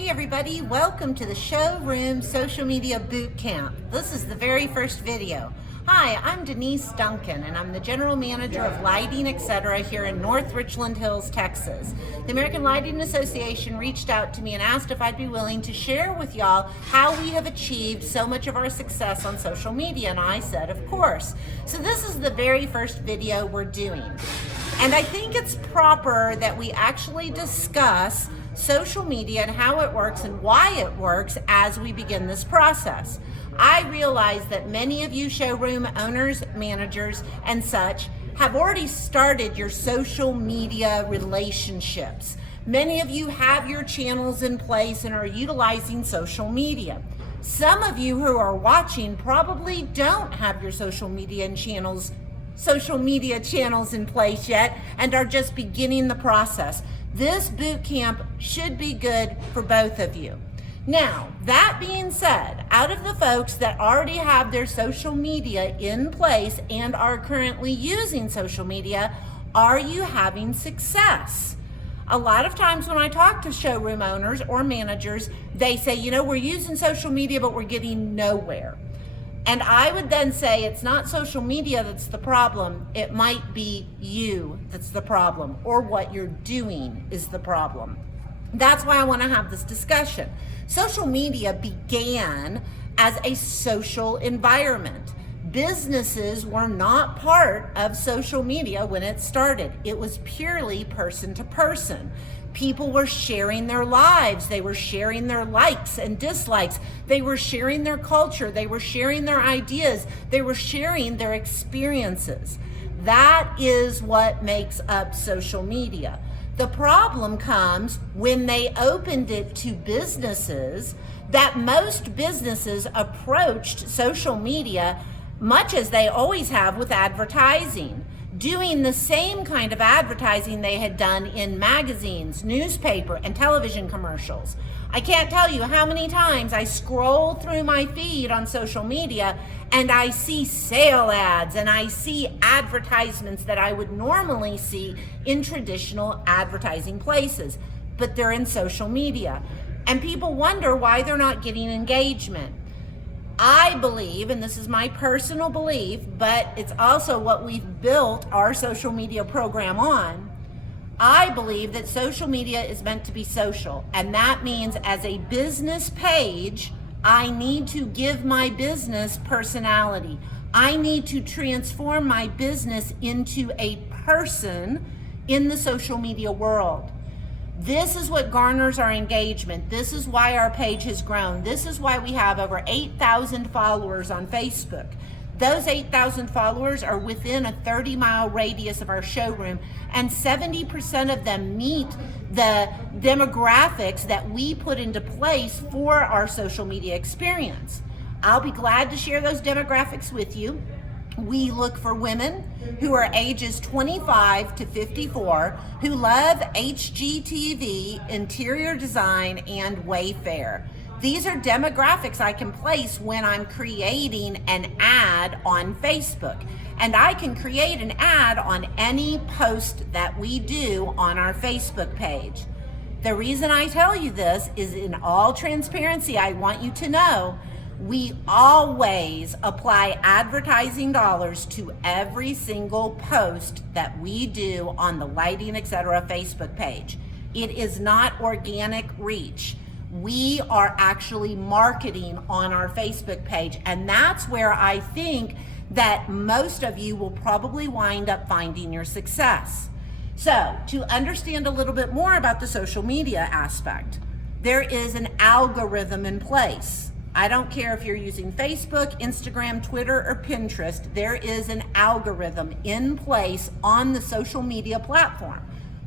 Hey everybody, welcome to the Showroom Social Media Bootcamp. This is the very first video. Hi, I'm Denise Duncan and I'm the General Manager of Lighting, etc. here in North Richland Hills, Texas. The American Lighting Association reached out to me and asked if I'd be willing to share with y'all how we have achieved so much of our success on social media, and I said, of course. So this is the very first video we're doing. And I think it's proper that we actually discuss social media and how it works and why it works as we begin this process. I realize that many of you showroom owners, managers, and such have already started your social media relationships. Many of you have your channels in place and are utilizing social media. Some of you who are watching probably don't have your social media channels in place yet and are just beginning the process. This boot camp should be good for both of you. Now, that being said, out of the folks that already have their social media in place and are currently using social media, are you having success? A lot of times when I talk to showroom owners or managers, they say, we're using social media, but we're getting nowhere. And I would then say it's not social media that's the problem. It might be you that's the problem, or what you're doing is the problem. That's why I want to have this discussion. Social media began as a social environment. Businesses were not part of social media when it started. It was purely person to person. People were sharing their lives. They were sharing their likes and dislikes. They were sharing their culture. They were sharing their ideas. They were sharing their experiences. That is what makes up social media. The problem comes when they opened it to businesses, that most businesses approached social media much as they always have with advertising, doing the same kind of advertising they had done in magazines, newspaper, and television commercials. I can't tell you how many times I scroll through my feed on social media and I see sale ads and I see advertisements that I would normally see in traditional advertising places, but they're in social media. And people wonder why they're not getting engagement. I believe, and this is my personal belief, but it's also what we've built our social media program on. I believe that social media is meant to be social, and that means as a business page, I need to give my business personality. I need to transform my business into a person in the social media world. This is what garners our engagement. This is why our page has grown. This is why we have over 8,000 followers on Facebook. Those 8,000 followers are within a 30-mile radius of our showroom, and 70% of them meet the demographics that we put into place for our social media experience. I'll be glad to share those demographics with you. We look for women who are ages 25 to 54 who love HGTV, interior design, and Wayfair. These are demographics I can place when I'm creating an ad on Facebook. And I can create an ad on any post that we do on our Facebook page. The reason I tell you this is, in all transparency, I want you to know we always apply advertising dollars to every single post that we do on the Lighting, etc. Facebook page. It is not organic reach. We are actually marketing on our Facebook page, and that's where I think that most of you will probably wind up finding your success. So, to understand a little bit more about the social media aspect, there is an algorithm in place. I don't care if you're using Facebook, Instagram, Twitter, or Pinterest, there is an algorithm in place on the social media platform.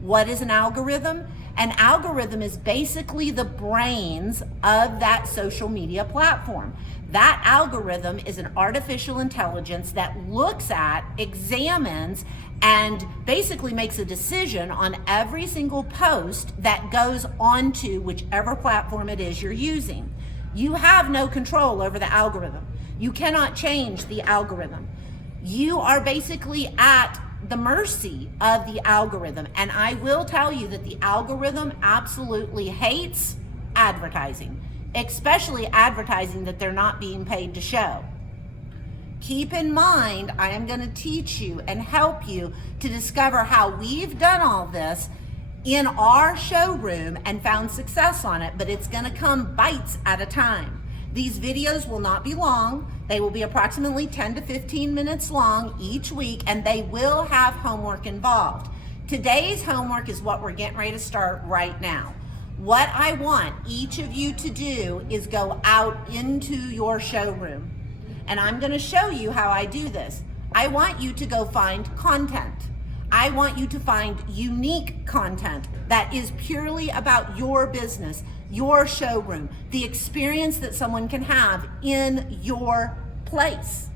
What is an algorithm? An algorithm is basically the brains of that social media platform. That algorithm is an artificial intelligence that looks at, examines, and basically makes a decision on every single post that goes onto whichever platform it is you're using. You have no control over the algorithm. You cannot change the algorithm. You are basically at the mercy of the algorithm. And I will tell you that the algorithm absolutely hates advertising, especially advertising that they're not being paid to show. Keep in mind, I am going to teach you and help you to discover how we've done all this in our showroom and found success on it, but it's going to come bites at a time. These videos will not be long. They will be approximately 10 to 15 minutes long each week, and they will have homework involved. Today's homework is what we're getting ready to start right now. What I want each of you to do is go out into your showroom, and I'm going to show you how I do this. I want you to go find content. I want you to find unique content that is purely about your business, your showroom, the experience that someone can have in your place.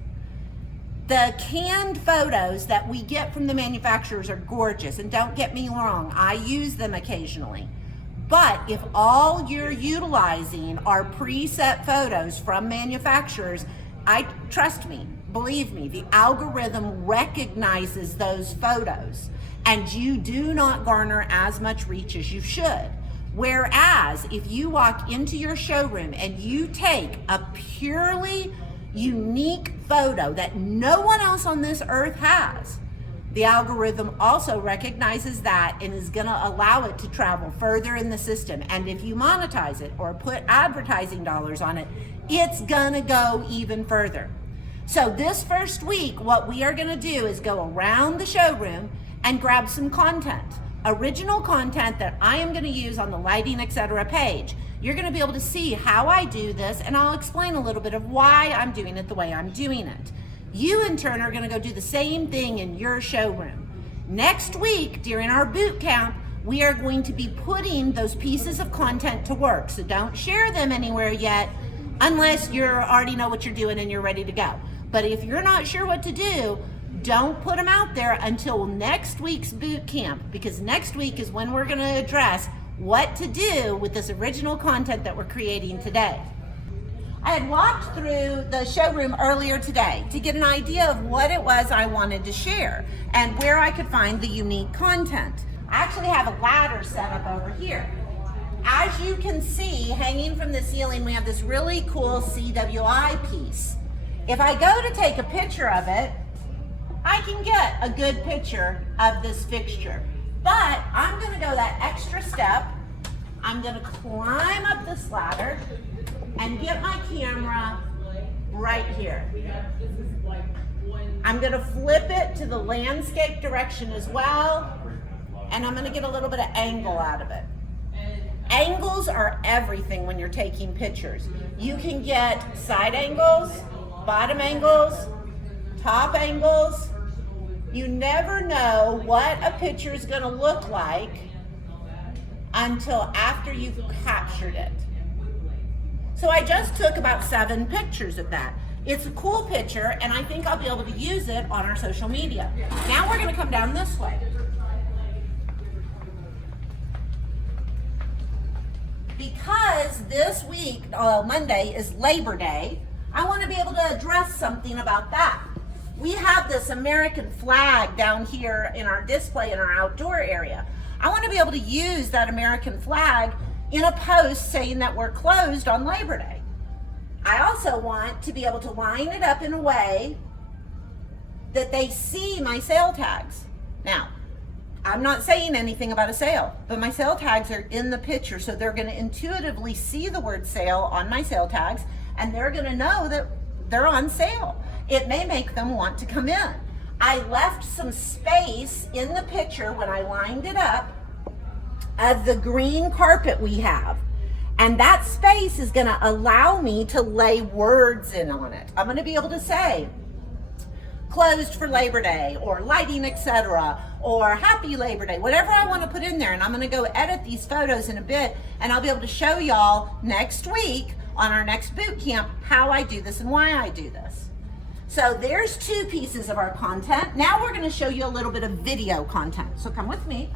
The canned photos that we get from the manufacturers are gorgeous, and don't get me wrong, I use them occasionally. But if all you're utilizing are preset photos from manufacturers, trust me, believe me, the algorithm recognizes those photos, and you do not garner as much reach as you should. Whereas if you walk into your showroom and you take a purely unique photo that no one else on this earth has, the algorithm also recognizes that and is going to allow it to travel further in the system. And if you monetize it or put advertising dollars on it, it's going to go even further. So this first week, what we are going to do is go around the showroom and grab some content, original content that I am going to use on the Lighting Etc. page. You're going to be able to see how I do this, and I'll explain a little bit of why I'm doing it the way I'm doing it. You in turn are going to go do the same thing in your showroom. Next week, during our boot camp, we are going to be putting those pieces of content to work. So don't share them anywhere yet unless you already know what you're doing and you're ready to go. But if you're not sure what to do, don't put them out there until next week's boot camp, because next week is when we're going to address what to do with this original content that we're creating today. I had walked through the showroom earlier today to get an idea of what it was I wanted to share and where I could find the unique content. I actually have a ladder set up over here. As you can see, hanging from the ceiling, we have this really cool CWI piece. If I go to take a picture of it, I can get a good picture of this fixture. But I'm going to go that extra step. I'm going to climb up this ladder and get my camera right here. I'm going to flip it to the landscape direction as well, and I'm going to get a little bit of angle out of it. Angles are everything when you're taking pictures. You can get side angles, bottom angles, top angles. You never know what a picture is going to look like until after you've captured it. So I just took about 7 pictures of that. It's a cool picture, and I think I'll be able to use it on our social media. Now we're going to come down this way. Because this week, Monday, is Labor Day, I want to be able to address something about that. We have this American flag down here in our display in our outdoor area. I want to be able to use that American flag in a post saying that we're closed on Labor Day. I also want to be able to line it up in a way that they see my sale tags. Now, I'm not saying anything about a sale, but my sale tags are in the picture, so they're going to intuitively see the word sale on my sale tags, and they're going to know that they're on sale. It may make them want to come in. I left some space in the picture when I lined it up of the green carpet we have. And that space is going to allow me to lay words in on it. I'm going to be able to say, closed for Labor Day, or Lighting Etc., or Happy Labor Day, whatever I want to put in there. And I'm going to go edit these photos in a bit, and I'll be able to show y'all next week on our next boot camp how I do this and why I do this. So there's 2 pieces of our content. Now we're going to show you a little bit of video content. So come with me.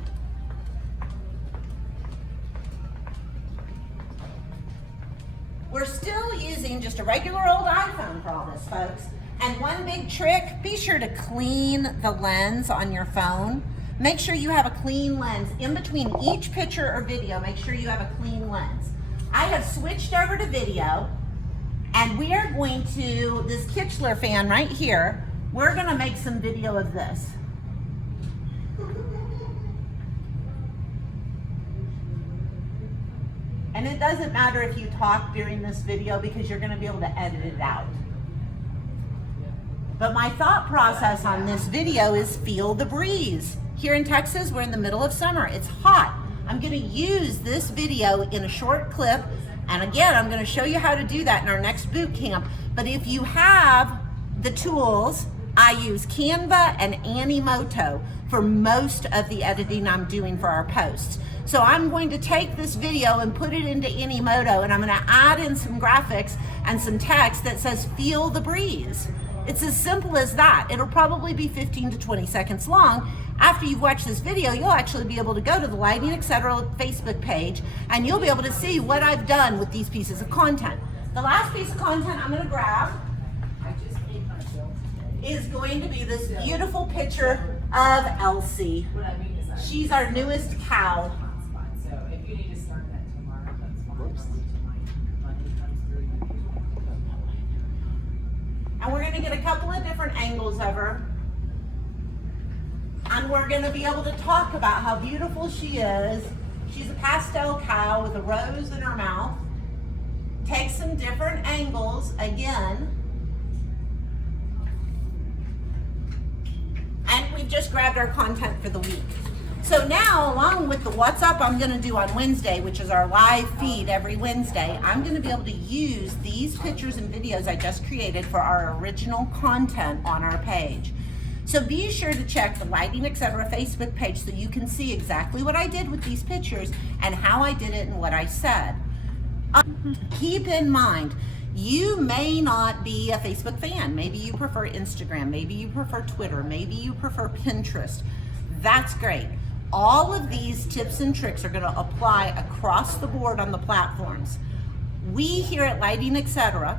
We're still using just a regular old iPhone for all this, folks. And one big trick, be sure to clean the lens on your phone. Make sure you have a clean lens. In between each picture or video, make sure you have a clean lens. I have switched over to video, and we are going to, this Kichler fan right here, we're gonna make some video of this. And it doesn't matter if you talk during this video because you're gonna be able to edit it out. But my thought process on this video is feel the breeze. Here in Texas, we're in the middle of summer. It's hot. I'm gonna use this video in a short clip. And again, I'm gonna show you how to do that in our next boot camp. But if you have the tools, I use Canva and Animoto for most of the editing I'm doing for our posts. So I'm going to take this video and put it into Animoto, and I'm gonna add in some graphics and some text that says, feel the breeze. It's as simple as that. It'll probably be 15 to 20 seconds long. After you've watched this video, you'll actually be able to go to the Lighting Etc. Facebook page, and you'll be able to see what I've done with these pieces of content. The last piece of content I'm gonna grab is going to be this beautiful picture of Elsie. She's our newest cow. And we're gonna get a couple of different angles of her. And we're gonna be able to talk about how beautiful she is. She's a pastel cow with a rose in her mouth. Take some different angles again. And we've just grabbed our content for the week. So now, along with the What's Up I'm gonna do on Wednesday, which is our live feed every Wednesday, I'm gonna be able to use these pictures and videos I just created for our original content on our page. So be sure to check the Lighting Etc. Facebook page so you can see exactly what I did with these pictures and how I did it and what I said. Keep in mind, you may not be a Facebook fan. Maybe you prefer Instagram, maybe you prefer Twitter, maybe you prefer Pinterest. That's great. All of these tips and tricks are gonna apply across the board on the platforms. We here at Lighting Etc.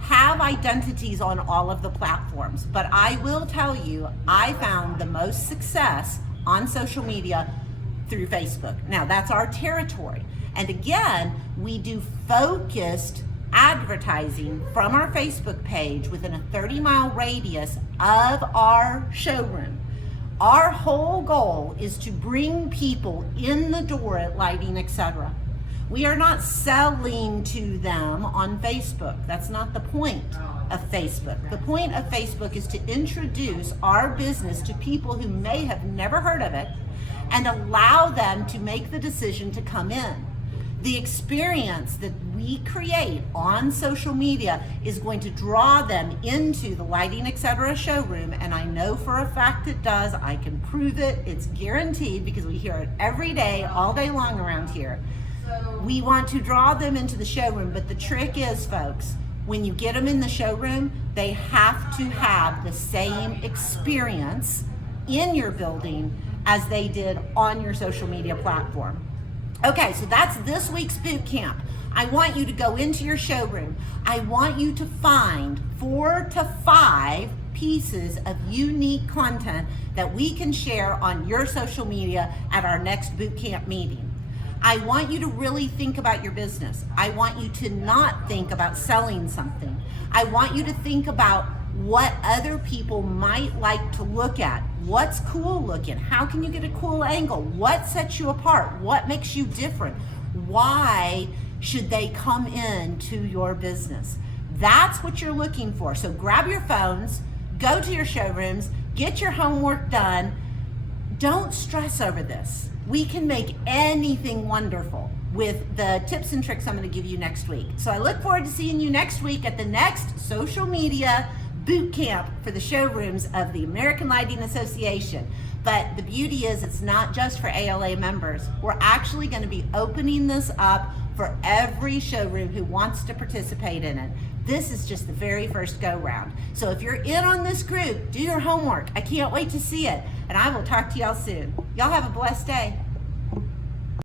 have identities on all of the platforms, but I will tell you, I found the most success on social media through Facebook. Now that's our territory. And again, we do focused advertising from our Facebook page within a 30-mile radius of our showroom. Our whole goal is to bring people in the door at Lighting Etc. We are not selling to them on Facebook. That's not the point of Facebook. The point of Facebook is to introduce our business to people who may have never heard of it and allow them to make the decision to come in. The experience that we create on social media is going to draw them into the Lighting Etc. showroom, and I know for a fact it does. I can prove it. It's guaranteed because we hear it every day, all day long around here. We want to draw them into the showroom, but the trick is, folks, when you get them in the showroom, they have to have the same experience in your building as they did on your social media platform. Okay, so that's this week's boot camp. I want you to go into your showroom. I want you to find 4 to 5 pieces of unique content that we can share on your social media at our next boot camp meeting. I want you to really think about your business. I want you to not think about selling something. I want you to think about what other people might like to look at. What's cool looking? How can you get a cool angle? What sets you apart? What makes you different? Why should they come in to your business? That's what you're looking for. So grab your phones, go to your showrooms, get your homework done. Don't stress over this. We can make anything wonderful with the tips and tricks I'm going to give you next week. So I look forward to seeing you next week at the next social media boot camp for the showrooms of the American Lighting Association. But the beauty is it's not just for ALA members. We're actually going to be opening this up for every showroom who wants to participate in it. This is just the very first go round. So if you're in on this group, do your homework. I can't wait to see it. And I will talk to y'all soon. Y'all have a blessed day.